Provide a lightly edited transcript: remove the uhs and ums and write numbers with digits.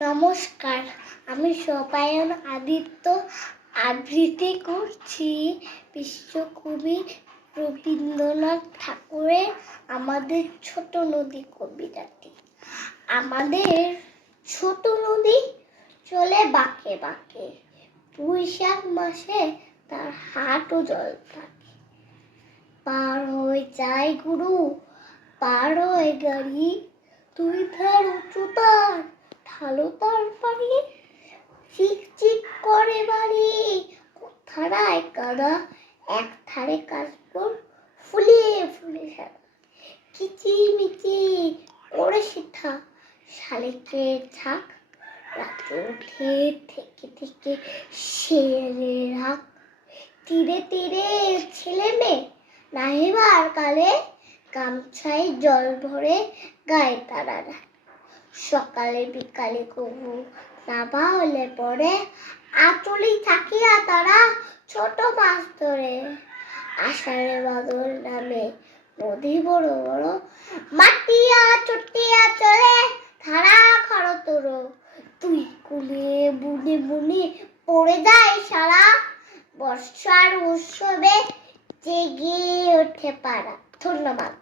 নমস্কার, আমি শোভায়ন আদিত্য আবৃত্তি করছি বিশ্বকবি রবীন্দ্রনাথ ঠাকুরের আমাদের ছোট নদী কবিতাটি। আমাদের ছোট নদী চলে বাঁকে বাঁকে, বৈশাখ মাসে তার হাঁটু জল থাকে। পার হয়ে যায় গুরু, পার হয়ে গাড়ি, দুই ধার উঁচু তার, ঢালু তার পাড়ি, চিক চিক করে বাড়ি, কোথায় কাদা, এক ধারে কাশফুল ফুলে ফুলে সাদা। কিচিমিচি করে সেথা শালিকের ঝাঁক, রাতে উঠে থেকে থেকে শেয়ালের হাঁক। তীরে তীরে ছেলে মেয়ে নাহিবার কালে, গামছায় জল ভরে গায়ে তারা রাখে। সকালে বিকালে কবু নাবা হলে পরে, আঁচলে থাকিয়া তারা ছোট মাছ ধরে। আষাঢ়ে বাদল নামে নদী বড় বড়, মাটিয়া চটিয়া চলে ধারা খরতর। তুই কুলে বুনে বুনে পড়ে যায় সারা, বর্ষার উৎসবে জেগে ওঠে পাড়া। ধন্যবাদ।